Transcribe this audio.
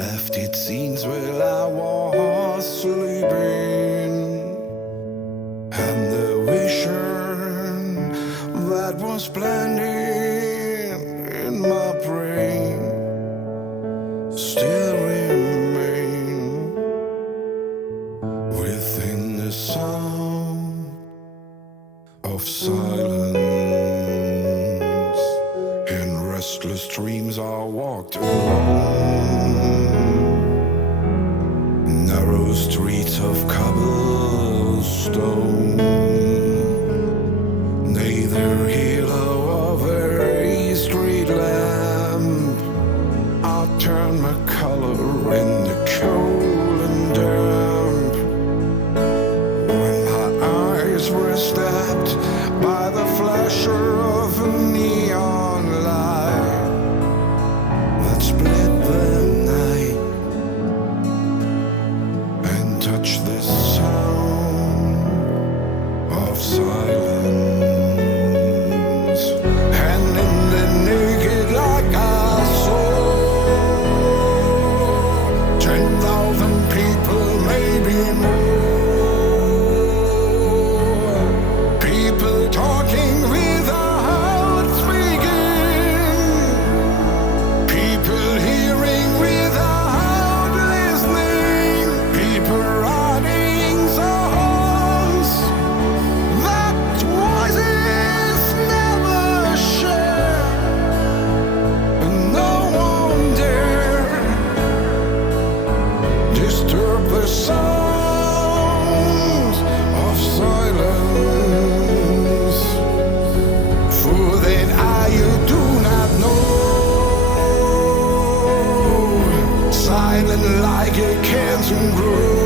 left its scenes while I was sleeping, and the vision that was blending in my brain still remain within the sound of silence. In restless dreams I walked alone, narrow streets of cobblestone, neither halo of a street lamp. I turned my color in the cold and damp when my eyes were stabbed by the flasher of a neon light that split the night and touched the sound of silence. And in the naked light I saw 10,000 people, maybe more. People talking without speaking. People hearing without listening. People writing songs that voices never share. And no one dare disturb the sounds of silence. For that you do not know, silent like a cancer grows.